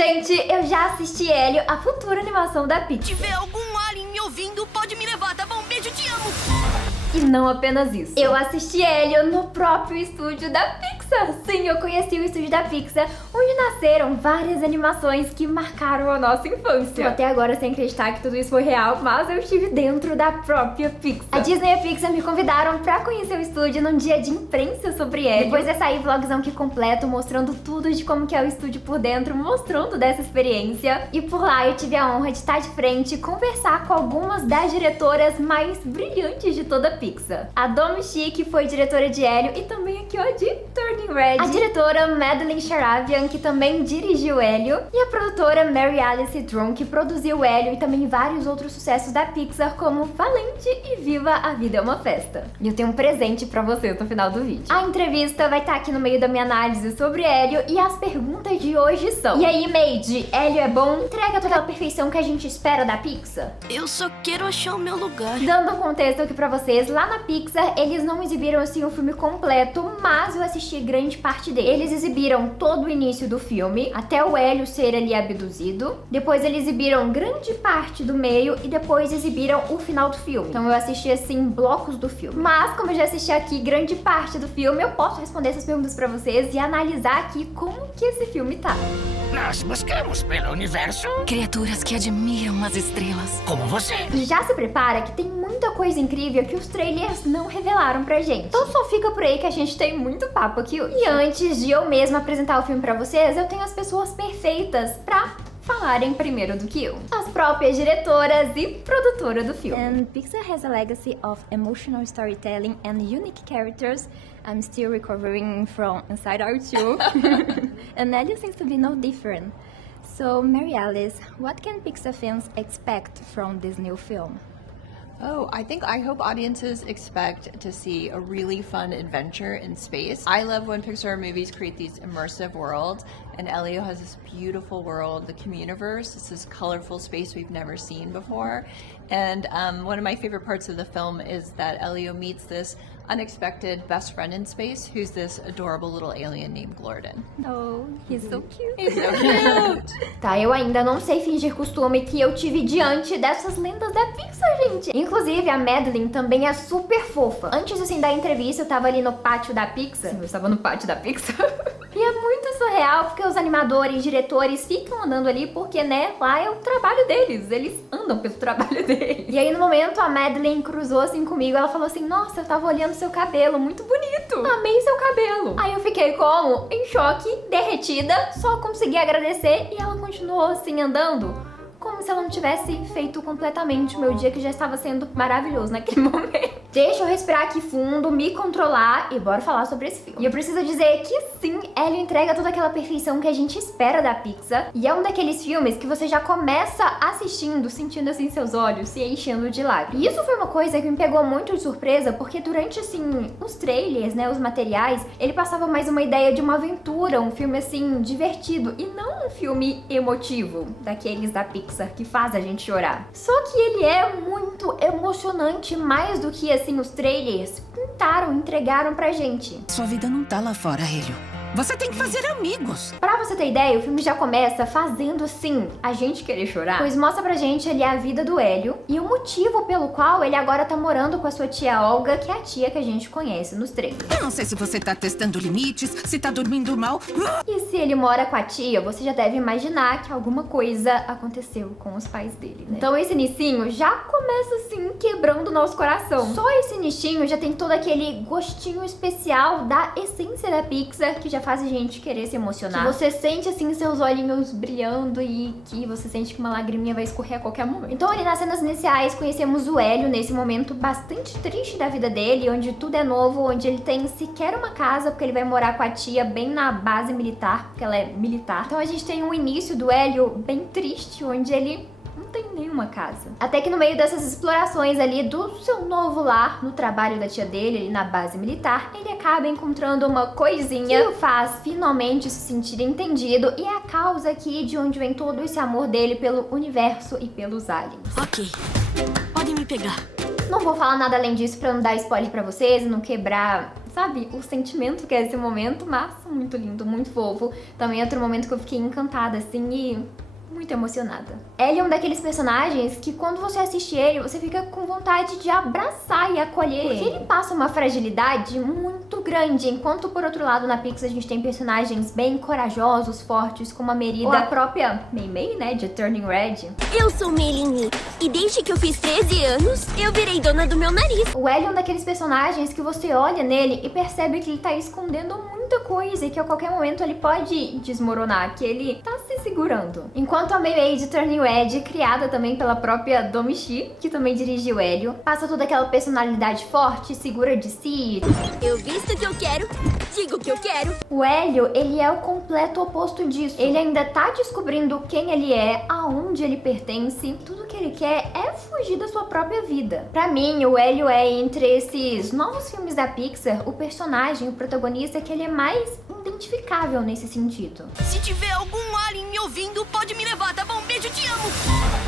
Gente, eu já assisti Hélio, a futura animação da Pixar. Se tiver algum alien me ouvindo, pode me levar, tá bom? Beijo, te amo! E não apenas isso. Eu assisti Hélio no próprio estúdio da Pixar. Sim, eu conheci o estúdio da Pixar, onde nasceram várias animações que marcaram a nossa infância. Tô até agora sem acreditar que tudo isso foi real, mas eu estive dentro da própria Pixar. A Disney e a Pixar me convidaram pra conhecer o estúdio num dia de imprensa sobre Hélio. Depois vai sair vlogzão aqui completo, mostrando tudo de como que é o estúdio por dentro, mostrando dessa experiência. E por lá eu tive a honra de estar de frente e conversar com algumas das diretoras mais brilhantes de toda a Pixar. A Domi Chick foi diretora de Hélio e também aqui, ó, de Turning Red. A diretora Madeline Sharavian, que também dirigiu Hélio. E a produtora Mary Alice Drum, que produziu Hélio e também vários outros sucessos da Pixar, como Valente e Viva a Vida é uma Festa. E eu tenho um presente pra vocês no final do vídeo. A entrevista vai estar aqui no meio da minha análise sobre Hélio e as perguntas de hoje são: e aí, Made, Hélio é bom? Entrega toda a perfeição que a gente espera da Pixar? Eu só quero achar o meu lugar. Dando um contexto aqui pra vocês, lá na Pixar, eles não exibiram assim o filme completo, mas eu assisti grande parte dele. Eles exibiram todo o início do filme, até o Hélio ser ali abduzido. Depois eles exibiram grande parte do meio e depois exibiram o final do filme. Então eu assisti assim blocos do filme. Mas como eu já assisti aqui grande parte do filme, eu posso responder essas perguntas pra vocês e analisar aqui como que esse filme tá. Nós buscamos pelo universo Criaturas que admiram as estrelas. como você. Já se prepara que tem muita coisa incrível que os trailers não revelaram pra gente. Então só fica por aí que a gente tem muito papo aqui hoje. E antes de eu mesma apresentar o filme pra vocês, eu tenho as pessoas perfeitas pra falarem primeiro do que eu. As próprias diretoras e produtora do filme. And Pixar has a legacy of emotional storytelling and unique characters. I'm still recovering from Inside Out 2. And Hélio seems to be no different. So, Mary Alice, what can Pixar fans expect from this new film? Oh, I hope audiences expect to see a really fun adventure in space. I love when Pixar movies create these immersive worlds, and Elio has this beautiful world, the Communiverse. It's this colorful space we've never seen before. And one of my favorite parts of the film is that Elio meets this unexpected best friend in space, who's this adorable little alien named Glorden. Oh, he's so cute. He's so cute! Tá, eu ainda não sei fingir costume que eu tive diante dessas lendas da Pixar, gente. Inclusive, a Madeline também é super fofa. Antes, assim, da entrevista, eu tava ali no pátio da Pixar. Sim, eu estava no pátio da Pixar. E é muito surreal, porque os animadores, diretores ficam andando ali, porque, né, lá é o trabalho deles. Eles andam pelo trabalho deles. E aí, no momento, a Madeline cruzou, assim, comigo. Ela falou assim, nossa, eu tava olhando seu cabelo, muito bonito. Amei seu cabelo. Aí eu fiquei como? Em choque, derretida, só consegui agradecer e ela continuou, assim, andando. Como se ela não tivesse feito completamente o meu dia, que já estava sendo maravilhoso naquele momento. Deixa eu respirar aqui fundo, me controlar e bora falar sobre esse filme. E eu preciso dizer que sim, Hélio entrega toda aquela perfeição que a gente espera da Pixar. E é um daqueles filmes que você já começa assistindo, sentindo assim seus olhos se enchendo de lágrimas. E isso foi uma coisa que me pegou muito de surpresa, porque durante assim, os trailers, né, os materiais, ele passava mais uma ideia de uma aventura, um filme assim, divertido, e não um filme emotivo, daqueles da Pixar que faz a gente chorar. Só que ele é muito emocionante, mais do que assim os trailers pintaram, entregaram pra gente. Sua vida não tá lá fora, Hélio. Você tem que fazer amigos. Pra você ter ideia, o filme já começa fazendo assim a gente querer chorar, pois mostra pra gente ali a vida do Hélio e o motivo pelo qual ele agora tá morando com a sua tia Olga, que é a tia que a gente conhece nos trailers. Eu não sei se você tá testando limites, se tá dormindo mal. E se ele mora com a tia, você já deve imaginar que alguma coisa aconteceu com os pais dele, né? Então esse inicinho já começa assim, quebrando o nosso coração. Só esse inichinho já tem todo aquele gostinho especial da essência da Pixar, que já faz a gente querer se emocionar. Que você sente assim seus olhinhos brilhando e que você sente que uma lagriminha vai escorrer a qualquer momento. Então ali nas cenas iniciais conhecemos o Hélio nesse momento bastante triste da vida dele, onde tudo é novo, onde ele tem sequer uma casa, porque ele vai morar com a tia bem na base militar, porque ela é militar. Então a gente tem um início do Hélio bem triste, onde ele não tem nenhuma casa. Até que no meio dessas explorações ali do seu novo lar, no trabalho da tia dele, ali na base militar, ele acaba encontrando uma coisinha que o faz finalmente se sentir entendido, e é a causa aqui de onde vem todo esse amor dele pelo universo e pelos aliens. Ok, podem me pegar. Não vou falar nada além disso pra não dar spoiler pra vocês e não quebrar sabe, o sentimento que é esse momento, mas muito lindo, muito fofo. Também outro momento que eu fiquei encantada, assim, e muito emocionada. Ele é um daqueles personagens que quando você assiste ele, você fica com vontade de abraçar e acolher ele. Porque ele passa uma fragilidade muito grande, enquanto por outro lado na Pixar a gente tem personagens bem corajosos, fortes, como a Merida, ou a própria Mei Mei, né, de Turning Red. Eu sou Mei e desde que eu fiz 13 anos, eu virei dona do meu nariz. O Ellie é um daqueles personagens que você olha nele e percebe que ele tá escondendo muita coisa e que a qualquer momento ele pode desmoronar, que ele tá se segurando. Enquanto a Mei Mei de Turning Red, criada também pela própria Domee, que também dirige o Elio, passa toda aquela personalidade forte, segura de si. Eu visto o que eu quero, digo o que eu quero. O Elio, ele é o completo oposto disso. Ele ainda tá descobrindo quem ele é, aonde ele pertence. Tudo que ele quer é fugir da sua própria vida. Pra mim, o Elio é, entre esses novos filmes da Pixar, o personagem, o protagonista que ele é mais identificável nesse sentido. Se tiver algum alien me ouvindo, pode me levar, tá bom? Beijo, te amo!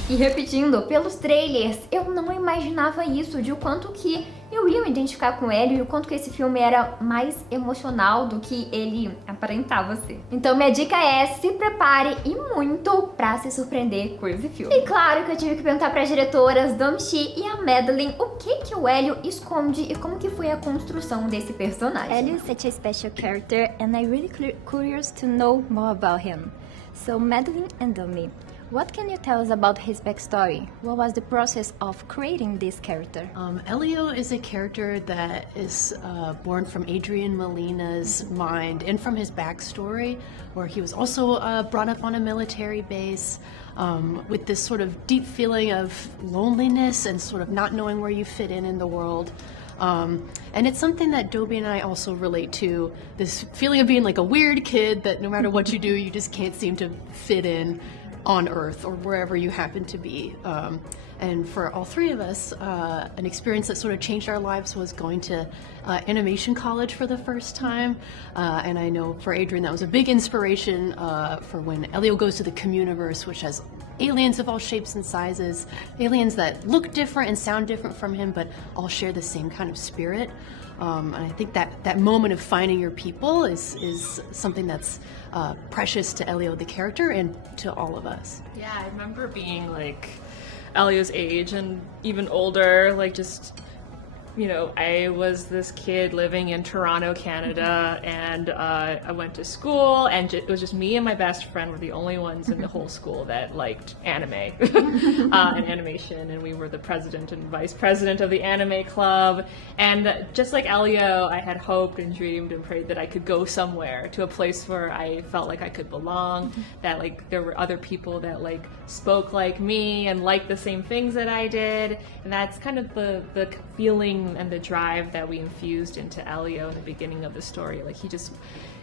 E repetindo, pelos trailers, eu não imaginava isso, de o quanto que eu ia me identificar com ele e o quanto que esse filme era mais emocional do que ele aparentava ser. Então minha dica é, se prepare e muito pra se surpreender com esse filme. E claro que eu tive que perguntar para as diretoras Domee e a Madeline o que o Elio esconde e como que foi a construção desse personagem. Elio is such a special character and I'm really curious to know more about him. So Madeline and Domee, what can you tell us about his backstory? What was the process of creating this character? Elio is a character that is born from Adrian Molina's mind and from his backstory, where he was also brought up on a military base with this sort of deep feeling of loneliness and sort of not knowing where you fit in the world. And it's something that Dobie and I also relate to, this feeling of being like a weird kid that no matter what you do, you just can't seem to fit in on Earth or wherever you happen to be. And for all three of us, an experience that sort of changed our lives was going to animation college for the first time. And I know for Adrian that was a big inspiration for when Elio goes to the Communiverse, which has aliens of all shapes and sizes, aliens that look different and sound different from him, but all share the same kind of spirit. And I think that moment of finding your people is something that's precious to Elio the character and to all of us. Yeah, I remember being like Elio's age and even older, like just, you know, I was this kid living in Toronto, Canada, and I went to school, and it was just me and my best friend were the only ones in the whole school that liked anime and animation, and we were the president and vice president of the anime club. And just like Elio, I had hoped and dreamed and prayed that I could go somewhere, to a place where I felt like I could belong, that like there were other people that like spoke like me and liked the same things that I did, and that's kind of the feeling and the drive that we infused into Elio in the beginning of the story. Like he just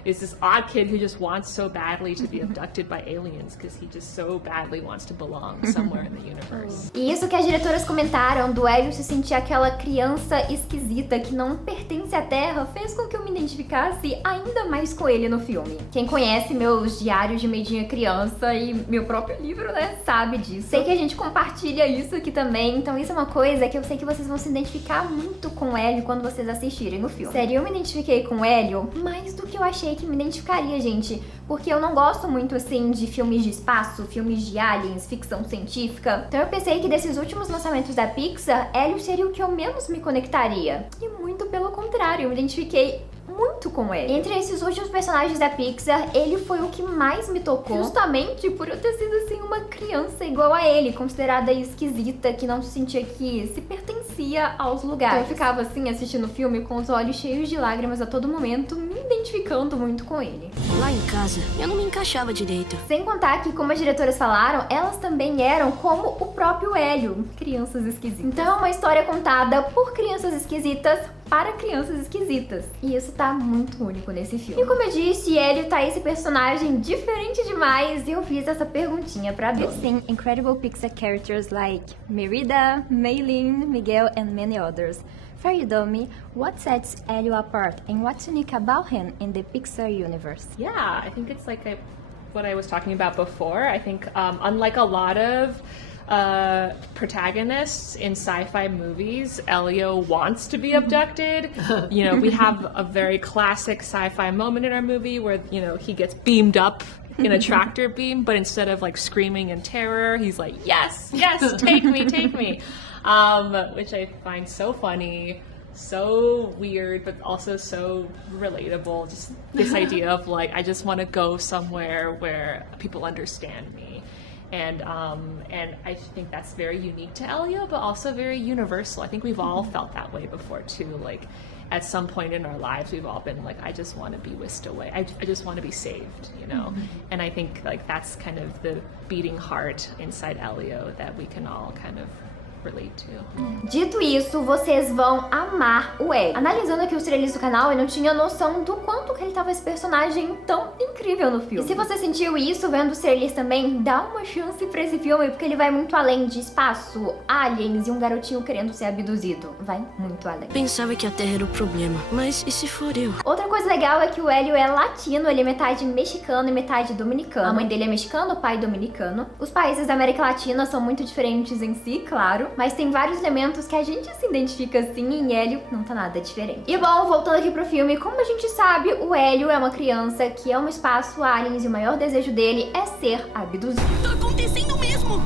is this odd kid who just wants so badly to be abducted by aliens because he just so badly wants to belong somewhere in the universe. E isso que as diretoras comentaram do Elio se sentir aquela criança esquisita que não pertence à Terra fez com que eu me identificasse ainda mais com ele no filme. Quem conhece meus diários de Meidinha Criança e meu próprio livro, né, sabe disso. Sei que a gente compartilha isso aqui também, então isso é uma coisa que eu sei que vocês vão se identificar muito com o Elio quando vocês assistirem o filme. Sério, eu me identifiquei com o Elio mais do que eu achei que me identificaria, gente, porque eu não gosto muito, assim, de filmes de espaço, filmes de aliens, ficção científica. Então eu pensei que desses últimos lançamentos da Pixar, Elio seria o que eu menos me conectaria. E muito pelo contrário, eu me identifiquei muito com ele. Entre esses últimos personagens da Pixar, ele foi o que mais me tocou, justamente por eu ter sido, assim, uma criança igual a ele, considerada esquisita, que não se sentia que se pertencia aos lugares. Então eu ficava, assim, assistindo o filme com os olhos cheios de lágrimas a todo momento, me identificando muito com ele. Lá em casa, eu não me encaixava direito. Sem contar que, como as diretoras falaram, elas também eram como o próprio Elio, crianças esquisitas. Então é uma história contada por crianças esquisitas para crianças esquisitas. E isso tá muito único nesse filme. E como eu disse, Elio tá esse personagem diferente demais e eu fiz essa perguntinha pra Deus. We've seen incredible Pixar characters like Merida, Meilin, Miguel, and many others. For you, Domee, what sets Elio apart and what's unique about him in the Pixar universe? Yeah, I think it's like what I was talking about before. I think unlike a lot of protagonists in sci-fi movies, Elio wants to be abducted. You know, we have a very classic sci-fi moment in our movie where, you know, he gets beamed up in a tractor beam, but instead of like screaming in terror, he's like, yes, yes, take me, take me. Which I find so funny, so weird, but also so relatable. Just this idea of like, I just want to go somewhere where people understand me. And I think that's very unique to Elio, but also very universal. I think we've all felt that way before too. Like at some point in our lives, we've all been like, I just want to be whisked away. I just want to be saved, you know? And I think like that's kind of the beating heart inside Elio that we can all kind of relate to. Dito isso, vocês vão amar o Hélio. Analisando aqui os trailers do canal, eu não tinha noção do quanto que ele tava esse personagem tão incrível no filme. E se você sentiu isso vendo os trailers também, dá uma chance pra esse filme, porque ele vai muito além de espaço, aliens e um garotinho querendo ser abduzido. Vai muito além. Pensava que a Terra era o problema, mas e se for eu? Outra coisa legal é que o Hélio é latino, ele é metade mexicano e metade dominicano. A mãe dele é mexicana, o pai dominicano. Os países da América Latina são muito diferentes em si, claro, mas tem vários elementos que a gente se identifica assim, e em Hélio não tá nada diferente. E bom, voltando aqui pro filme, como a gente sabe, o Hélio é uma criança que ama o espaço, aliens, e o maior desejo dele é ser abduzido. Tá acontecendo mesmo!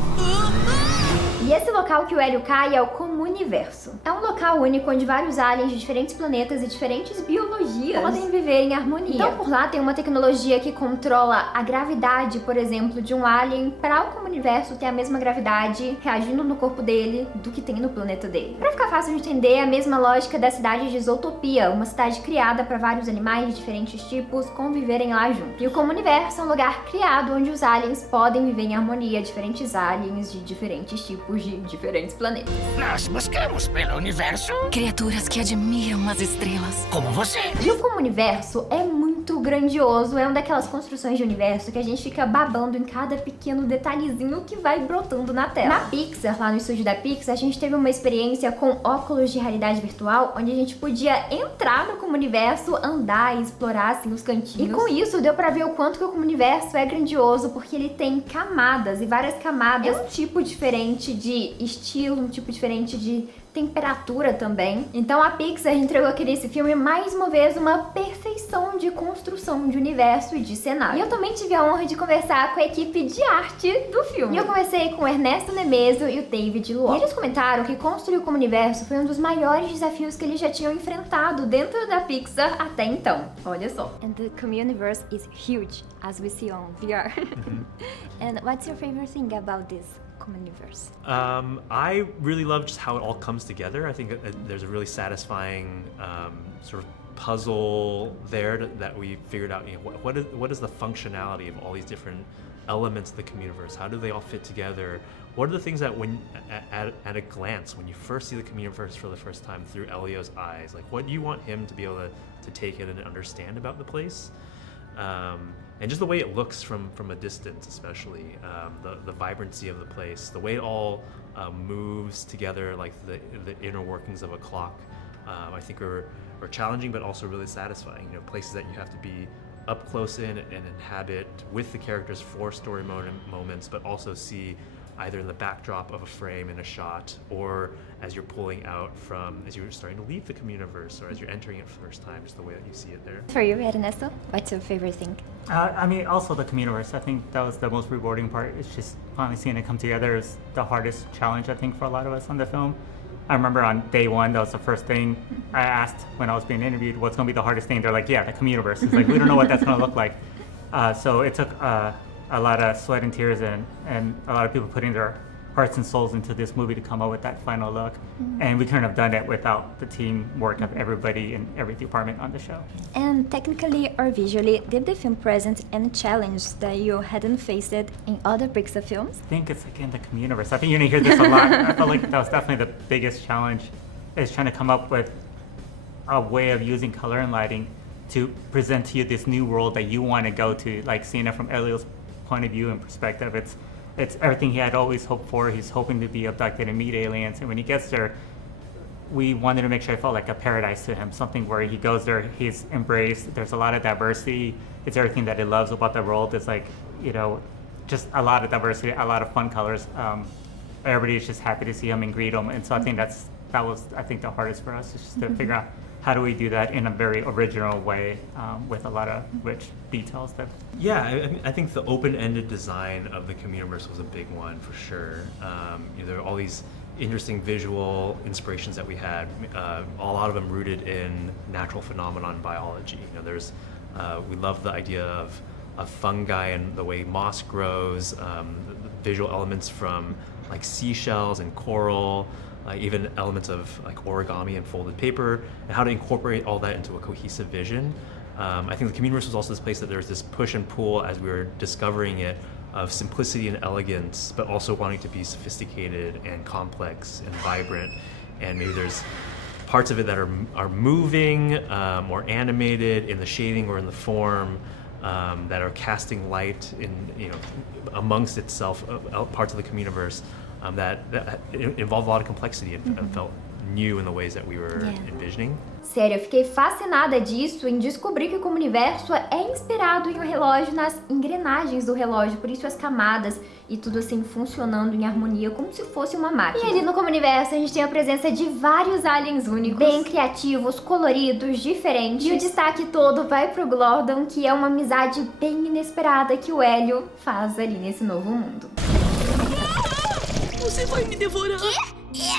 E esse local que o Hélio cai é o Comuniverso. É um local único onde vários aliens de diferentes planetas e diferentes biologias podem viver em harmonia. Então por lá tem uma tecnologia que controla a gravidade, por exemplo, de um alien para o Comuniverso ter a mesma gravidade reagindo no corpo dele do que tem no planeta dele. Pra ficar fácil de entender, é a mesma lógica da cidade de Zootopia, uma cidade criada para vários animais de diferentes tipos conviverem lá junto. E o Comuniverso é um lugar criado onde os aliens podem viver em harmonia, diferentes aliens de diferentes tipos de diferentes planetas. Nós buscamos pelo universo Criaturas que admiram as estrelas. como você. E o Comuniverso é muito grandioso, é uma daquelas construções de universo que a gente fica babando em cada pequeno detalhezinho que vai brotando na tela. Na Pixar, lá no estúdio da Pixar, a gente teve uma experiência com óculos de realidade virtual, onde a gente podia entrar no Comuniverso, andar e explorar assim os cantinhos. E com isso deu pra ver o quanto que o Comuniverso é grandioso, porque ele tem camadas e várias camadas. É um tipo diferente de estilo, um tipo diferente de temperatura também. Então a Pixar entregou aqui nesse filme mais uma vez uma perfeição de construção de universo e de cenário. E eu também tive a honra de conversar com a equipe de arte do filme. E eu conversei com o Ernesto Nemeso e o David Luo. E eles comentaram que construir o Comuniverso foi um dos maiores desafios que eles já tinham enfrentado dentro da Pixar até então. Olha só. And the Comuniverse is huge, as we see on VR. And what's your favorite thing about this Comuniverse? I really love just how it all comes together. I think there's a really satisfying sort of puzzle there that we figured out. You know, what is the functionality of all these different elements of the Comuniverse? How do they all fit together? What are the things that when at a glance, when you first see the Comuniverse for the first time through Elio's eyes, like what do you want him to be able to take in and understand about the place? And just the way it looks from a distance, especially the vibrancy of the place, the way it all moves together, like the inner workings of a clock, I think are challenging but also really satisfying. You know, places that you have to be up close in and inhabit with the characters for story moments, but also see either in the backdrop of a frame in a shot, or as you're pulling out as you're starting to leave the Comuniverse, or as you're entering it for the first time, just the way that you see it there. For you, Ernesto, what's your favorite thing? I mean, also the Comuniverse. I think that was the most rewarding part. It's just finally seeing it come together is the hardest challenge, I think, for a lot of us on the film. I remember on day one, that was the first thing I asked when I was being interviewed, what's going to be the hardest thing? They're like, yeah, the Comuniverse. It's like, we don't know what that's going to look like. So it took a lot of sweat and tears and a lot of people putting their hearts and souls into this movie to come up with that final look. And we couldn't have done it without the teamwork of everybody in every department on the show. And technically or visually, did the film present any challenge that you hadn't faced in other Pixar films? I think it's like in the Comuniverse. I think you're gonna hear this a lot. I felt like that was definitely the biggest challenge, is trying to come up with a way of using color and lighting to present to you this new world that you want to go to, like seeing it from Elio's point of view and perspective. It's everything he had always hoped for. He's hoping to be abducted and meet aliens, and when he gets there, we wanted to make sure it felt like a paradise to him, something where he goes there, he's embraced, there's a lot of diversity, it's everything that he loves about the world. It's like, you know, just a lot of diversity, a lot of fun colors. everybody's just happy to see him and greet him. And so I think that was the hardest for us, is just to figure out how do we do that in a very original way with a lot of rich details. Yeah, I think the open-ended design of the Communiverse was a big one for sure. There are all these interesting visual inspirations that we had, a lot of them rooted in natural phenomenon biology. We love the idea of fungi and the way moss grows, the visual elements from like seashells and coral, even elements of like origami and folded paper, and how to incorporate all that into a cohesive vision. I think the Communiverse was also this place that there's this push and pull as we were discovering it, of simplicity and elegance, but also wanting to be sophisticated and complex and vibrant. And maybe there's parts of it that are moving or animated in the shading or in the form, that are casting light in amongst itself, parts of the Communiverse that involved a lot of complexity and felt new in the ways that we were envisioning. Sério, eu fiquei fascinada disso, em descobrir que o Comuniverso é inspirado em um relógio, nas engrenagens do relógio, por isso as camadas e tudo assim funcionando em harmonia como se fosse uma máquina. E ali no Comuniverso a gente tem a presença de vários aliens únicos, bem criativos, coloridos, diferentes. E o destaque todo vai pro Glordon, que é uma amizade bem inesperada que o Hélio faz ali nesse novo mundo. Você vai me devorar?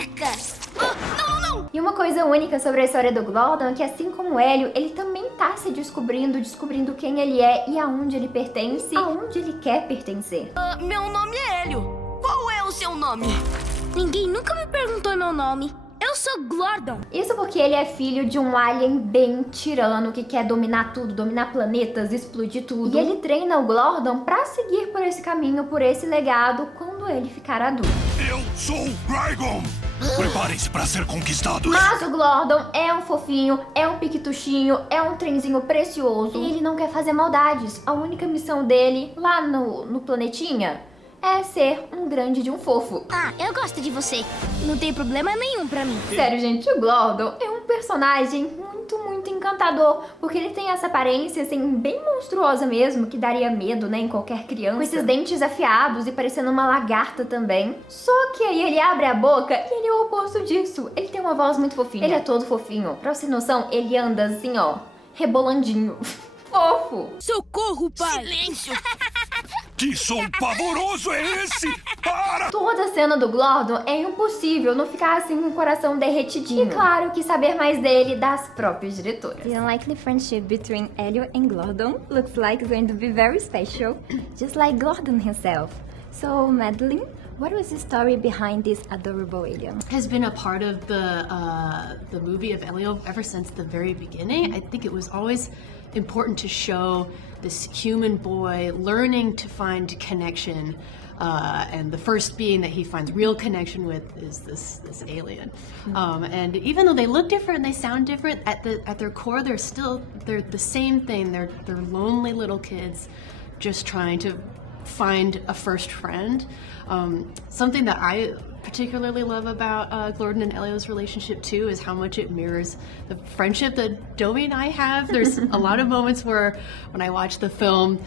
Eca! E uma coisa única sobre a história do Glordon é que, assim como o Hélio, ele também tá se descobrindo quem ele é e aonde ele pertence, aonde ele quer pertencer. Meu nome é Hélio. Qual é o seu nome? Ninguém nunca me perguntou meu nome. Eu sou Glordon. Isso porque ele é filho de um alien bem tirano que quer dominar tudo, dominar planetas, explodir tudo. E ele treina o Glordon pra seguir por esse caminho, por esse legado, quando ele ficar adulto. Eu sou Rygon! Preparem-se para ser conquistados! Mas o Glordon é um fofinho, é um piquetuchinho, é um trenzinho precioso. E ele não quer fazer maldades. A única missão dele, lá no planetinha, é ser um grande de um fofo. Ah, eu gosto de você. Não tem problema nenhum pra mim. Sério, gente, o Glordon é um personagem muito encantador, porque ele tem essa aparência, assim, bem monstruosa mesmo, que daria medo, né, em qualquer criança. Com esses dentes afiados e parecendo uma lagarta também. Só que aí ele abre a boca e ele é o oposto disso. Ele tem uma voz muito fofinha. Ele é todo fofinho. Pra você ter noção, ele anda assim, ó, rebolandinho. Fofo. Socorro, pai! Silêncio! Que som pavoroso é esse? Para! Toda a cena do Glordon é impossível não ficar assim com o coração derretidinho. E claro que saber mais dele das próprias diretoras. The unlikely friendship between Hélio and Glordon looks like it's going to be very special, just like Glordon himself. So, Madeline, what was the story behind this adorable alien? Has been a part of the movie of Elio ever since the very beginning. I think it was always important to show this human boy learning to find connection, and the first being that he finds real connection with is this alien. And even though they look different and they sound different, at their core they're the same thing. They're lonely little kids just trying to find a first friend. Something that I particularly love about Glordon and Elio's relationship too is how much it mirrors the friendship that Domi and I have. There's a lot of moments where when I watch the film,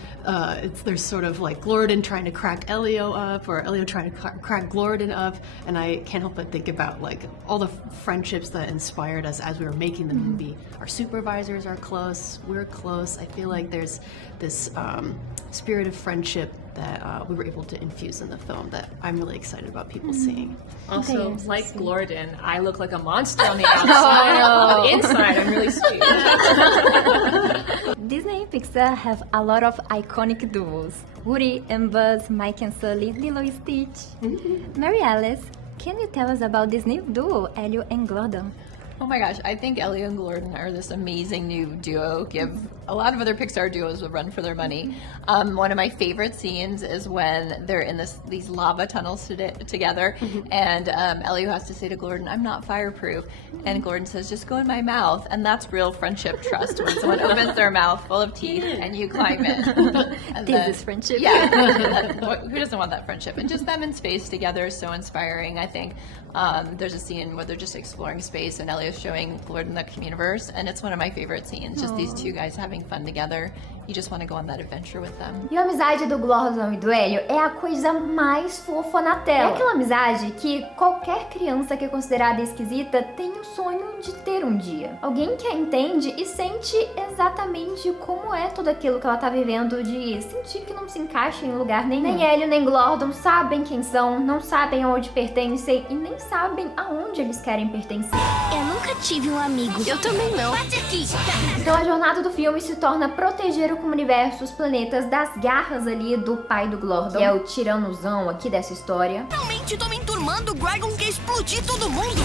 there's sort of like Glordon trying to crack Elio up, or Elio trying to crack Glordon up, and I can't help but think about like all the friendships that inspired us as we were making the movie. Our supervisors are close, we're close. I feel like there's this spirit of friendship that we were able to infuse in the film that I'm really excited about people seeing. Also, like Glordon, I look like a monster on the outside. On the inside, I'm really sweet. Disney and Pixar have a lot of iconic duos. Woody and Buzz, Mike and Sully, Lilo and Stitch. Mary Alice, can you tell us about this new duo, Hélio and Glordon? Oh my gosh, I think Elio and Glordon are this amazing new duo. Give a lot of other Pixar duos a run for their money. One of my favorite scenes is when they're in these lava tunnels together, and Elio has to say to Glordon, "I'm not fireproof," and Glordon says, "Just go in my mouth," and that's real friendship trust when someone opens their mouth full of teeth and you climb it. This is friendship. Yeah, who doesn't want that friendship? And just them in space together is so inspiring, I think. There's a scene where they're just exploring space and Elio's showing Glordon the Communiverse, and it's one of my favorite scenes. Just these two guys having having fun together. You just want to go on that adventure with them. E a amizade do Gordon e do Hélio é a coisa mais fofa na tela. É aquela amizade que qualquer criança que é considerada esquisita tem o sonho de ter um dia. Alguém que a entende e sente exatamente como é tudo aquilo que ela tá vivendo, de sentir que não se encaixa em lugar nenhum. Nem Hélio nem Gordon sabem quem são, não sabem aonde pertencem e nem sabem aonde eles querem pertencer. Eu nunca tive um amigo. Eu também não. Bate aqui. Então a jornada do filme se torna proteger o universo, os planetas das garras ali do pai do Gordon, que é o tiranozão aqui dessa história. Realmente tô me enturmando, o Dragon quer explodir todo mundo.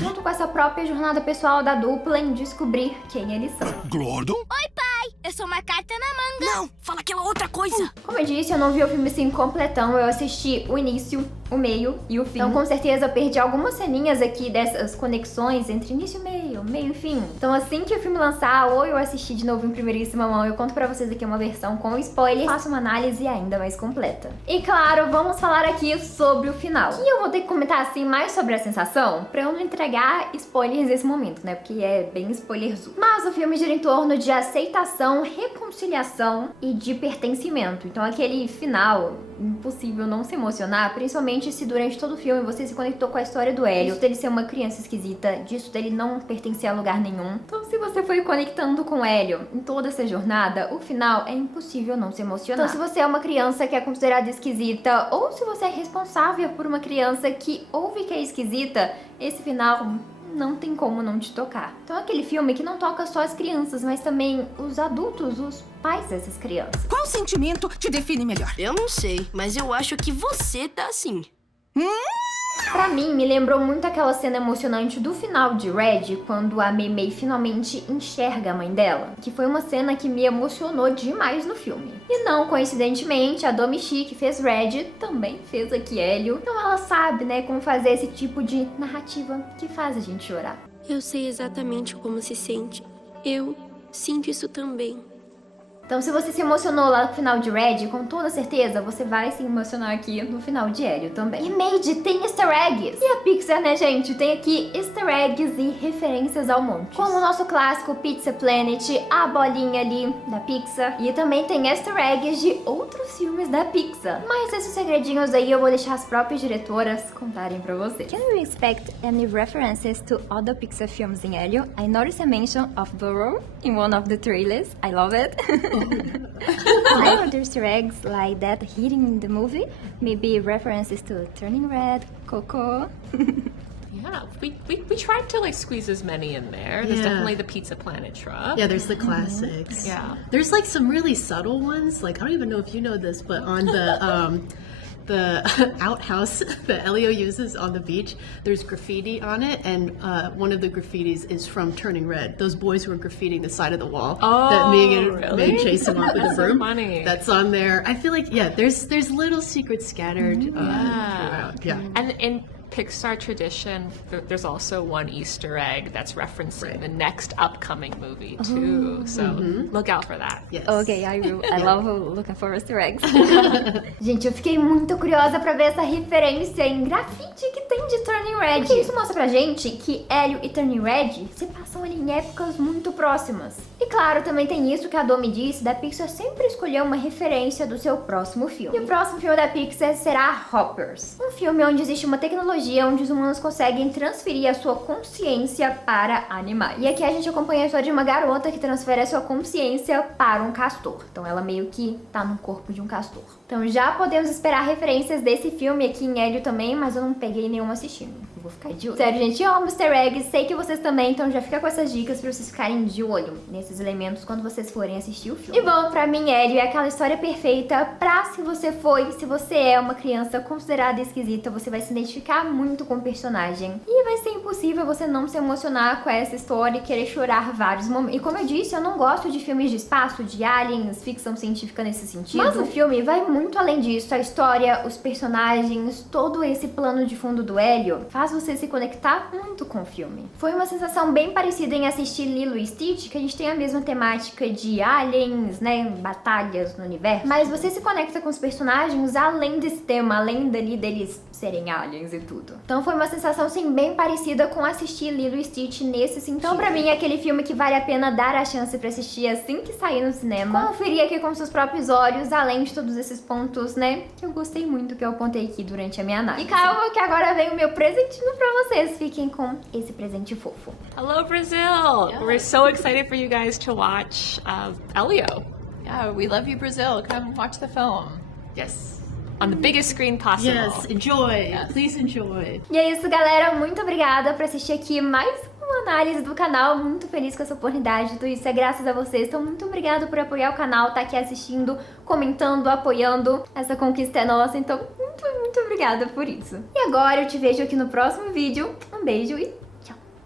Junto com essa própria jornada pessoal da dupla em descobrir quem eles são. Gordon? Oi, pai. Eu sou uma carta na manga. Não, fala aquela outra coisa. Como eu disse, eu não vi o filme assim completão, eu assisti o início, o meio e o fim. Então com certeza eu perdi algumas ceninhas aqui dessas conexões entre início e meio e fim. Então assim que o filme lançar, ou eu assistir de novo em primeiríssima mão, eu conto pra vocês aqui uma versão com spoilers, faço uma análise ainda mais completa. E claro, vamos falar aqui sobre o final. E eu vou ter que comentar assim mais sobre a sensação, pra eu não entregar spoilers nesse momento, né? Porque é bem spoilerzudo. Mas o filme gira em torno de aceitação, reconciliação e de pertencimento. Então aquele final, impossível não se emocionar, principalmente se durante todo o filme você se conectou com a história do Hélio, dele ser uma criança esquisita, disso dele não pertencer a lugar nenhum. Então se você foi conectando com o Hélio em toda essa jornada, o final é impossível não se emocionar. Então se você é uma criança que é considerada esquisita, ou se você é responsável por uma criança que ouve que é esquisita, esse final não tem como não te tocar. Então é aquele filme que não toca só as crianças, mas também os adultos, os pais dessas crianças. Qual sentimento te define melhor? Eu não sei, mas eu acho que você tá assim. Pra mim, me lembrou muito aquela cena emocionante do final de Red, quando a Mei realmente enxerga a mãe dela, que foi uma cena que me emocionou demais no filme. E não coincidentemente, a Domichi, que fez Red, também fez aqui Hélio. Então ela sabe, né, como fazer esse tipo de narrativa que faz a gente chorar. Eu sei exatamente como se sente. Eu sinto isso também. Então se você se emocionou lá no final de Red, com toda certeza você vai se emocionar aqui no final de Hélio também. E Made tem easter eggs. E a Pixar, né, gente, tem aqui easter eggs e referências ao monte. Como o nosso clássico Pizza Planet, a bolinha ali da Pixar. E também tem easter eggs de outros filmes da Pixar. Mas esses segredinhos aí eu vou deixar as próprias diretoras contarem pra vocês. Can we expect any references to other Pixar films in Hélio? I noticed a mention of Burrow in one of the trailers. I love it. I heard Easter eggs like that hidden in the movie. Maybe references to Turning Red, Coco. Yeah, we tried to like squeeze as many in there. There's definitely the Pizza Planet truck. Yeah, there's the classics. Yeah. There's like some really subtle ones. Like I don't even know if you know this, but on the outhouse that Elio uses on the beach, there's graffiti on it, and one of the graffitis is from Turning Red. Those boys who were graffitiing the side of the wall that Megan chased them off with a broom. So funny. That's on there. I feel like there's little secrets scattered throughout. Yeah. And in Pixar tradition, there's also one Easter egg that's referencing the next upcoming movie too. So look out for that. Yes. Okay, I will. I love looking for Easter eggs. Gente, eu fiquei muito curiosa pra ver essa referência em grafite que tem de Turning Red. Porque isso mostra pra gente que Hélio e Turning Red se passam ali em épocas muito próximas. E claro, também tem isso que a Domi disse, da Pixar sempre escolher uma referência do seu próximo filme. E o próximo filme da Pixar será Hoppers. Um filme onde existe uma tecnologia onde os humanos conseguem transferir a sua consciência para animais. E aqui a gente acompanha a história de uma garota que transfere a sua consciência para um castor. Então ela meio que tá no corpo de um castor. Então já podemos esperar referências desse filme aqui em Hélio também, mas eu não peguei nenhum assistindo. Vou ficar de olho. Sério, gente, eu amo easter eggs, sei que vocês também, então já fica com essas dicas pra vocês ficarem de olho nesses elementos quando vocês forem assistir o filme. E bom, pra mim, Hélio é aquela história perfeita pra se você é uma criança considerada esquisita, você vai se identificar muito com o personagem. E vai ser impossível você não se emocionar com essa história e querer chorar vários momentos. E como eu disse, eu não gosto de filmes de espaço, de aliens, ficção científica nesse sentido. Mas o filme vai muito além disso. A história, os personagens, todo esse plano de fundo do Hélio faz você se conectar muito com o filme. Foi uma sensação bem parecida em assistir Lilo e Stitch, que a gente tem a mesma temática de aliens, né, batalhas no universo. Mas você se conecta com os personagens além desse tema, além dali deles serem aliens e tudo. Então foi uma sensação, assim, bem parecida com assistir Lilo e Stitch nesse sentido. Então pra mim é aquele filme que vale a pena dar a chance pra assistir assim que sair no cinema. Conferir aqui com seus próprios olhos, além de todos esses pontos, né, que eu gostei muito, que eu apontei aqui durante a minha análise. E calma que agora vem o meu presentinho pra vocês. Fiquem com esse presente fofo. Hello, Brazil! Yeah. We're so excited for you guys to watch Elio. Yeah, we love you, Brazil. Come watch the film. Yes. On the biggest screen possible. Yes, enjoy. Yes. Please enjoy. E é isso, galera. Muito obrigada por assistir aqui mais uma análise do canal. Muito feliz com essa oportunidade. Tudo isso é graças a vocês. Então, muito obrigada por apoiar o canal, tá aqui assistindo, comentando, apoiando. Essa conquista é nossa. Então, muito obrigada por isso. E agora eu te vejo aqui no próximo vídeo. Um beijo e